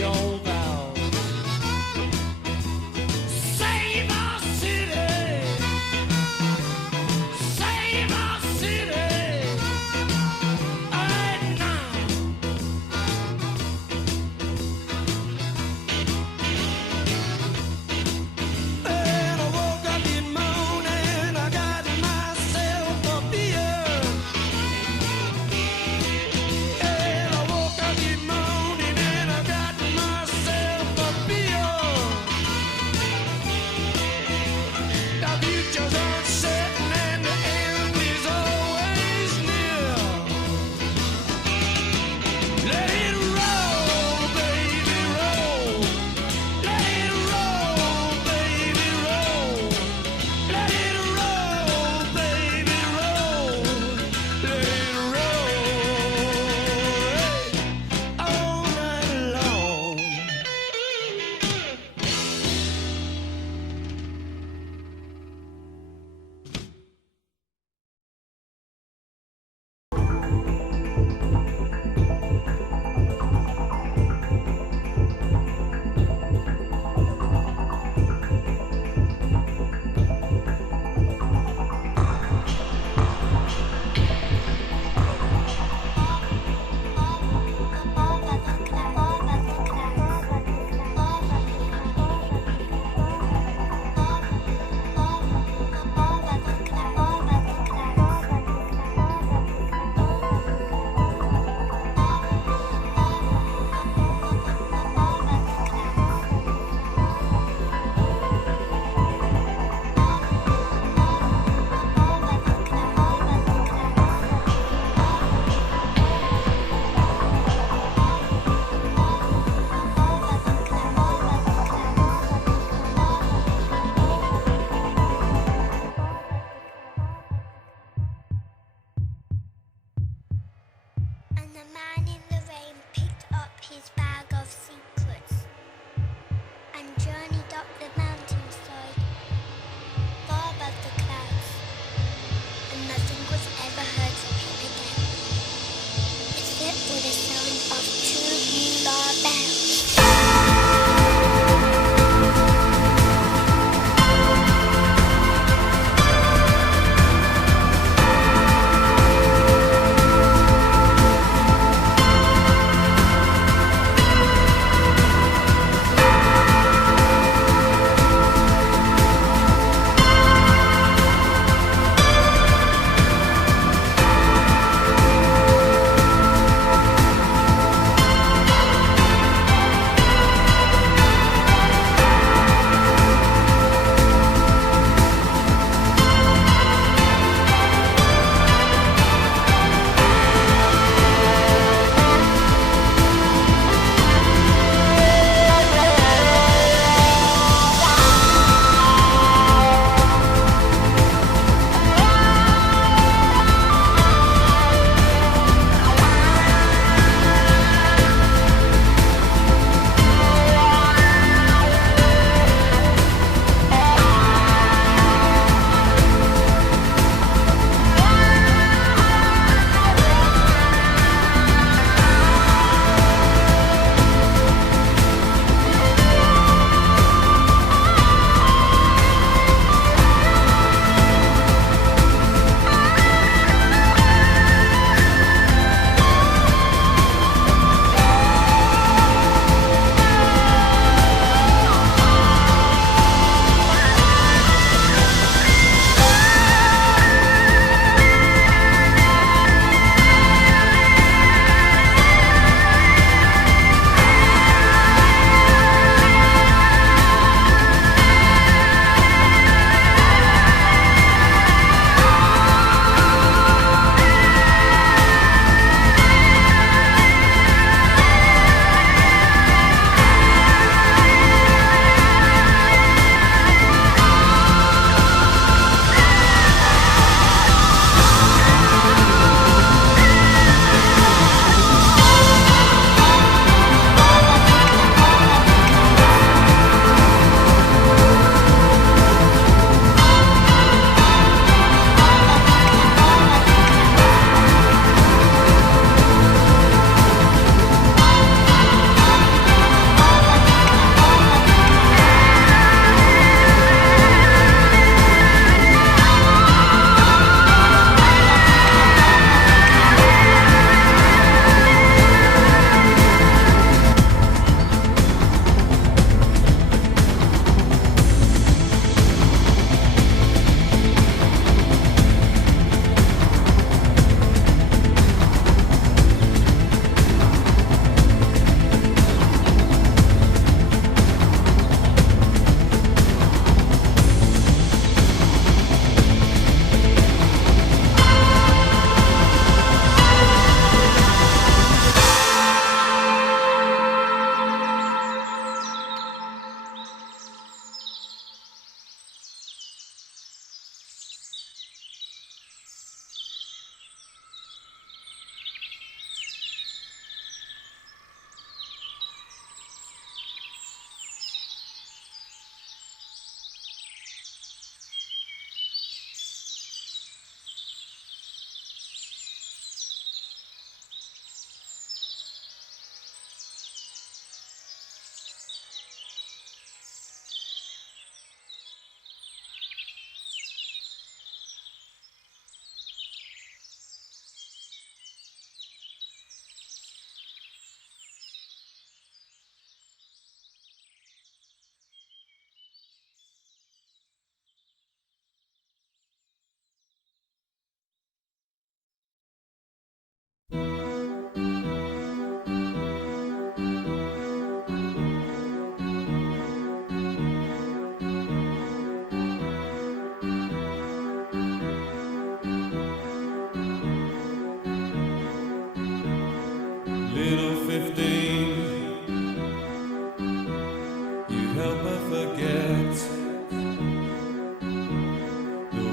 your vows. Save our city, save our city, right now. And I woke up this morning, I got myself a beer. And I woke up this morning and I got myself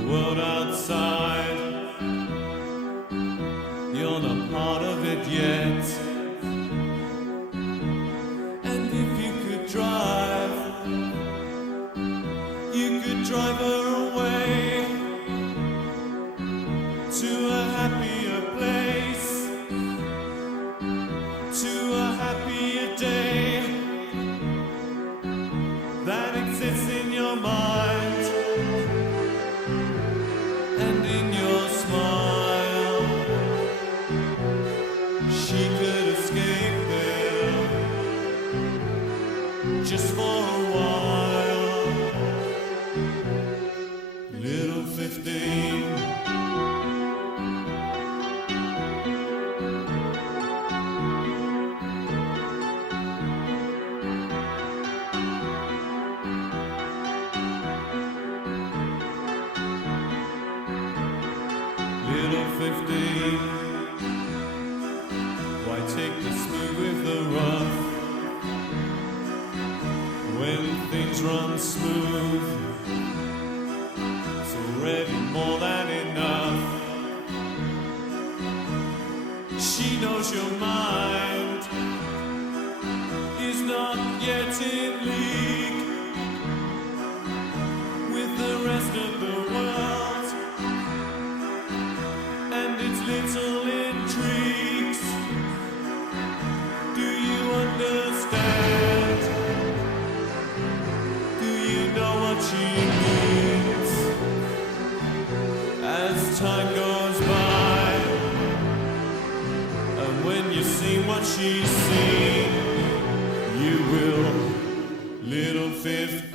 world outside. You're not part of it yet. And if you could drive, you could drive her away to a happier place, to a happier day that exists in your mind and in your smile. She could escape there just for a while. Little 15. Little 15. Why take the smooth with the rough when things run smooth? It's already more than enough. She knows your mind is not yet in league with the rest of the world and its little intrigues. Do you understand? Do you know what she means? As time goes by, and when you see what she's seen, you will, little 15.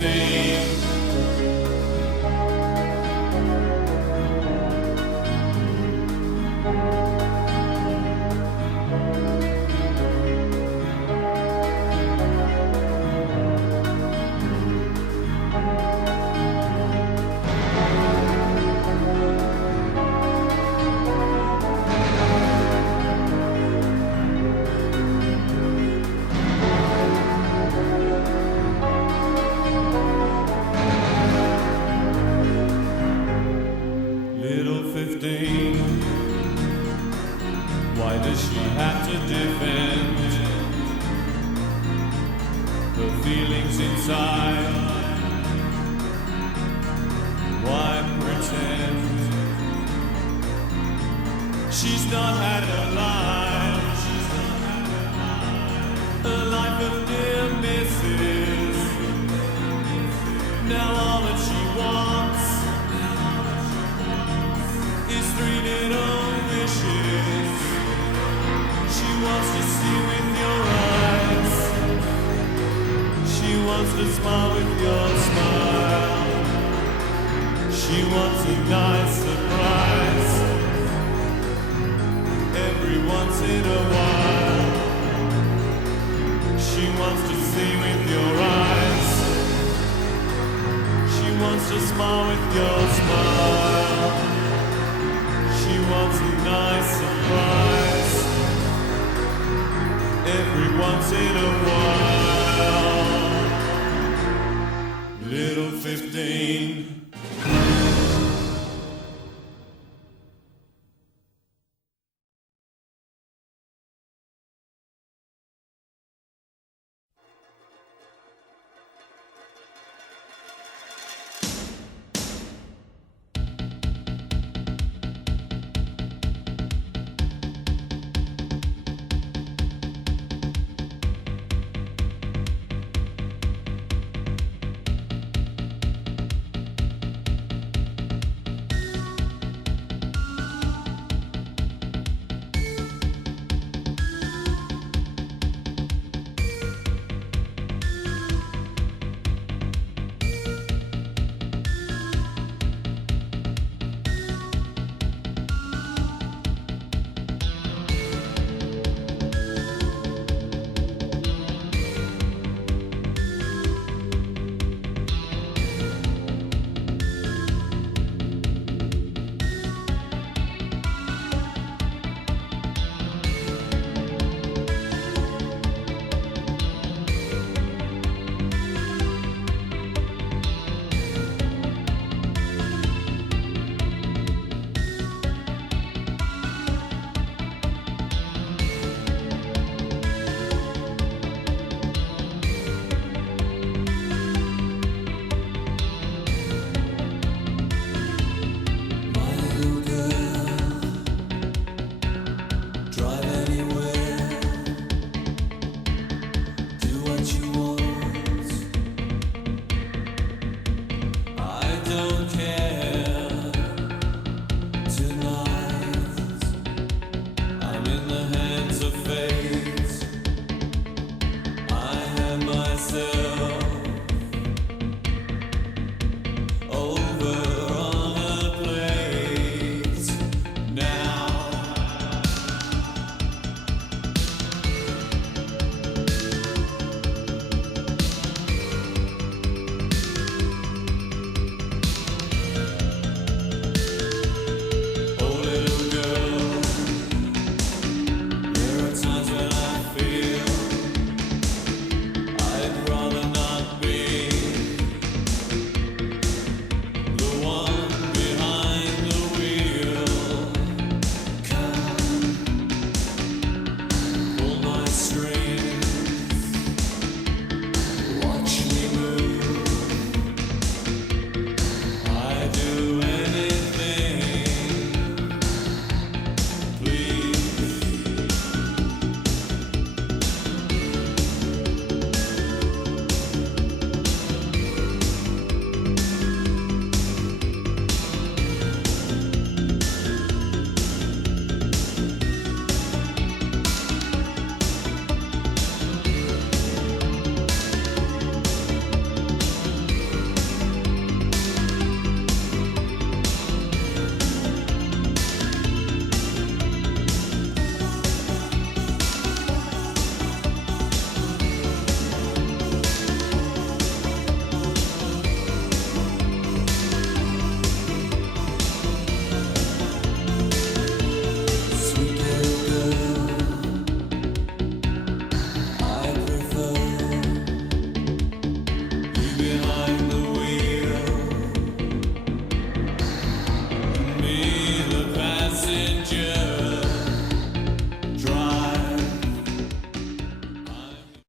Little 15, why does she have to defend the feelings inside? Why pretend she's not had a life, a life of near misses? Now all that she wants is 3 little wishes. She wants to see with your eyes. She wants to smile with your smile. She wants a nice surprise every once in a while. She wants to see with your eyes. She wants to smile with your smile. She wants a nice surprise every once in a while. Little 15.